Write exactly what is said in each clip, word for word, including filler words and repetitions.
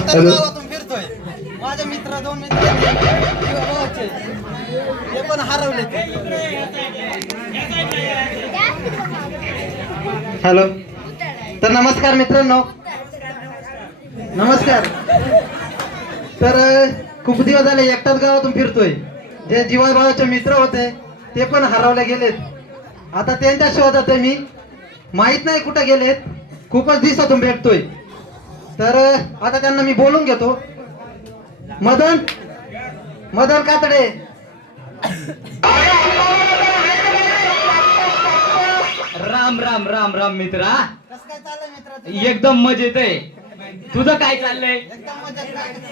एकटाच गावातून फिरतोय. माझे मित्र दोन मित्र भावाचे ते पण हरवले. हॅलो, तर नमस्कार मित्रांनो, नमस्कार. तर खूप दिवस झाले एकटाच गावातून फिरतोय. जे जीवा भावाचे मित्र होते ते पण हरवले गेलेत. आता त्यांच्या शोधात आहे मी. माहित नाही कुठे गेलेत. खूपच दिवसातून भेटतोय. तर आता त्यांना मी बोलून घेतो. मदन, मदन कातडे. राम राम राम राम मित्रा. कसं काय चाललंय मित्र? एकदम मजेत आहे. तुझं काय चाललंय? एकदम मजेत.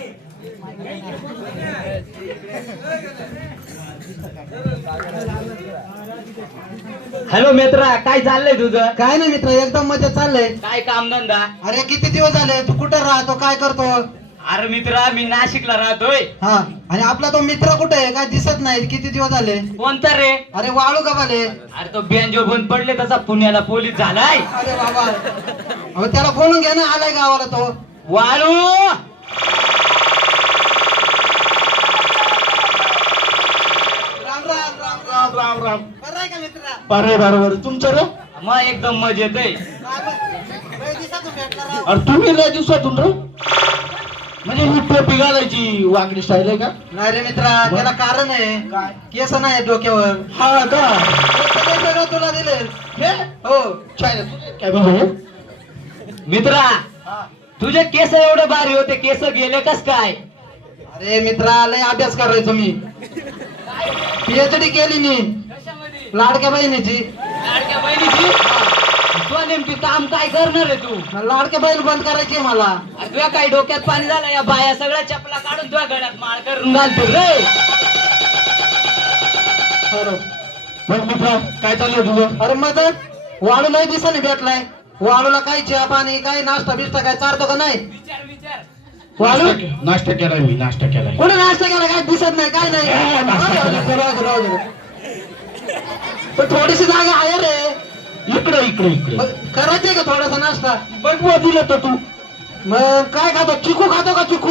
हॅलो मित्रा, काय चाललंय तुझं? काय नाही मित्र, एकदम मजेत चाललंय. काय कामधंदा? अरे किती दिवस झाले, तू कुठं राहतो, काय करतो? अरे मित्रा, मी नाशिकला राहतोय. हा, आणि आपला तो मित्र कुठे आहे, काय दिसत नाही, किती दिवस झाले? कोणता रे? अरे वाळू गवाले. अरे तो बेंजो बंद पडले तसा पुण्याला पोलीस झालाय. अरे बाबा, अहो त्याला बोलून घ्या ना, आलाय गावाला तो. वाळू. राम राम राम राम राम राम. बरं आहे का मित्रा? बरे बरोबर. तुमचं रे? मग एकदम मजेत आहे. लय दिवसातून भेटला राव. अरे तुम्ही लय दिवसातून रे? म्हणजे ही टोपी घालायची वाकडी स्टाईल आहे का? नाही रे मित्रा, त्याला कारण आहे. काय? केस नाही डोक्यावर. हा का? हे सगळं तुला दिले. हे? हो. चायना काय म्हणतो? मित्रा, तुझे केस एवढे भारी होते, केस गेले कस काय? अरे मित्रा, लय अभ्यास करायचो मी. पीएचडी केली मी लाडक्या बहिणीची. लाडक्या बहिणीची? तू नेमकी काम काय करणार आहे तू? लाडक्या बहीण बंद करायची आहे मला. अरे तुझ्या काय डोक्यात पाणी झालं? या बाया सगळ्या चपला काढून तुझ्या गळ्यात माळ करून घालतो रे. खरं. मग मित्रा काय चाललंय तुझं? अरे मदत, वाळू लय दिवसांनी भेटलाय. वाळूला काय चहा पाणी, काय नाश्ता बिस्टा काय चारतो का नाही? विचार विचार. वाळू नाश्ता के- नाश्ता केलाय मी नाश्ता केलाय. कोणी नाश्ता केला, काय दिसत नाही, काय नाही. हा, नाश्ता केला. राहू दे, राहू दे, राहू दे. पण थोडीशी जागा आहे रे. इकडे इकडे इकडे मग करायचंय का थोडासा नाश्ता? बघ बुवा, दिलं तर तू. मग काय खातो, चिकू खातो का चिकू?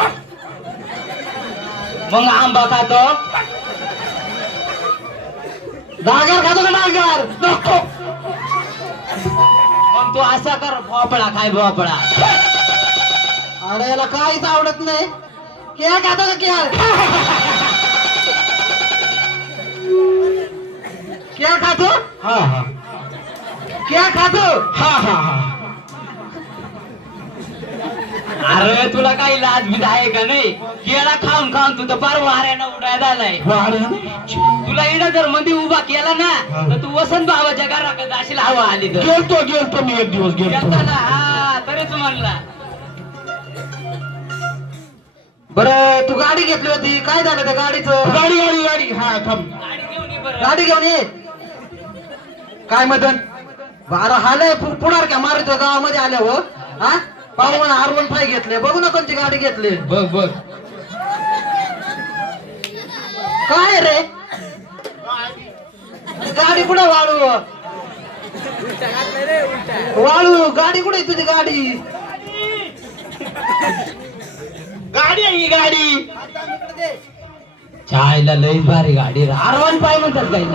मग आंबा खातो. डागर खातो का डागर? नको. मग तू असा कर, भोपळा खाय भोपळा. अरे याला काहीच आवडत नाही. केळ खातो का केळ? केळ खातो? हा हा केळ खातो? हा हा हा अरे तुला काही लाज बीज आहे का नाही? केळा खाऊन खाऊन तू तर फार वाऱ्यानं उडायला आलाय. वाढ. तुला इकडे जर मध्ये उभा केला ना तर तू वसंत भावाच्या घराकडे जाशील हवा आली तर. गेलतो गेलतो मी एक दिवस गेलतो. गेलता ना? हा, तरीच म्हणला. बरं, तू गाडी घेतली होती, काय झालं त्या गाडीचं? गाडी गाडी गाडी हा थांब. गाडी घेऊन ये बरं. गाडी घेऊन ये. काय मदन, बारा हाले पुढार का मारतो गावामध्ये आल्या हो. हा, पाहून आर वन फाय घेतले. बघू ना कोणती गाडी घेतली. बघ बघ. काय रे गाडी कुठे? वाळू वाळू गाडी कुठे? तुझी गाडी गाडी आहे ही गाडी. चायला लई भारी गाडी. आरवान पाय म्हणतात काही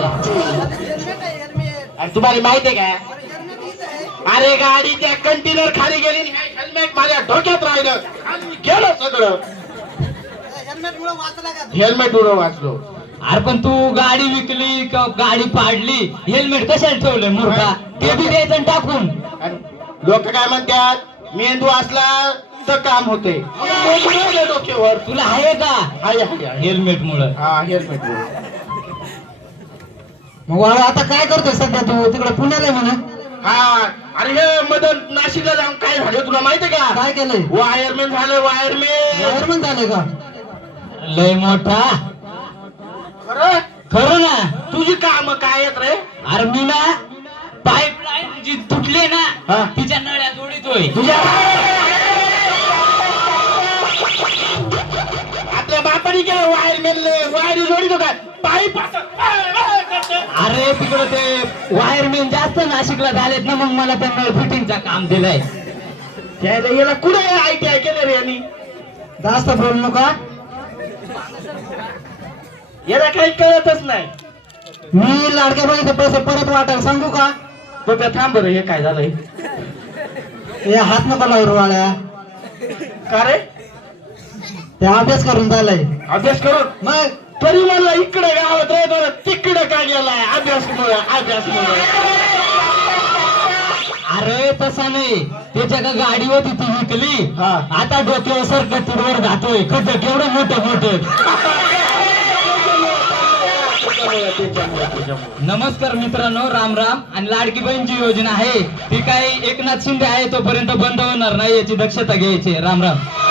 अरे तुम्हाला माहिती आहे का? अरे गाडीच्या कंटेनर खाली गेली, हेल्मेट माझ्या डोक्यात राहिलं आणि गेलं सगळं. हेल्मेट मुळे वाचला का? हेल्मेट उडव वाचलो. अरे पण तू गाडी विकली का गाडी पाडली, हेल्मेट कशाला ठेवलंय मूर्खा? ते बी द्यायचं आणि टाकून. लोक काय म्हणतात, मेंदू असला तर काम होते. डोक्यावर तुला आहे का हाय हाय हाय. हेल्मेट मुळे? हा हेल्मेट. मग वाळू आता काय करतोय सध्या तू? तिकडे पुण्याला आहे म्हणा. हा, अरे हे मदन नाशिकला जाऊन काय झालं तुला माहितीये का? काय केलंय? वायरमॅन झालं वायरमॅन. वायरमन झाले का? लय मोठा. खरं खरं ना. तुझी काम काय आहेत रे? अरे मी ना पाईपलाईन जी तुटली ना हा. तिच्या नळ्या जोडितोय. तुझ्या आपल्या बापाने केलं वायरमॅन. वायर जोडीतो काय पाईप असं अरे तिकडं ते वायरमॅन जास्त नाशिकला झालेत ना, मग मला त्या नळ फिटिंगचं काम दिलंय. त्याला याला कुठे आय टी आय केलं रे यांनी? जास्त बोल नका. याला काही कळतच नाही. मी लाडक्या बहिणीचे पैसे परत वाटायला सांगू का? तो त्या थांब बरं, हे काय झालंय? हे हात नका लावू वाळ्या. का रे? ते अभ्यास करून झालाय. अभ्यास करून मग तरी मला इकडे गावात राहतो तिकडे काय गेलाय अभ्यास मुळे अभ्यास मुळे. अरे तसा नाही, त्याच्या का गाडी होती ती विकली. हा. आता डोक्यावर सरकटीवर घातोय खड्डे केवढं मोठं मोठं. नमस्कार मित्रांनो, राम राम. आणि लाडकी बहीणची योजना आहे ती काही एकनाथ शिंदे आहे तोपर्यंत बंद होणार नाही, याची दक्षता घ्यायची. राम राम.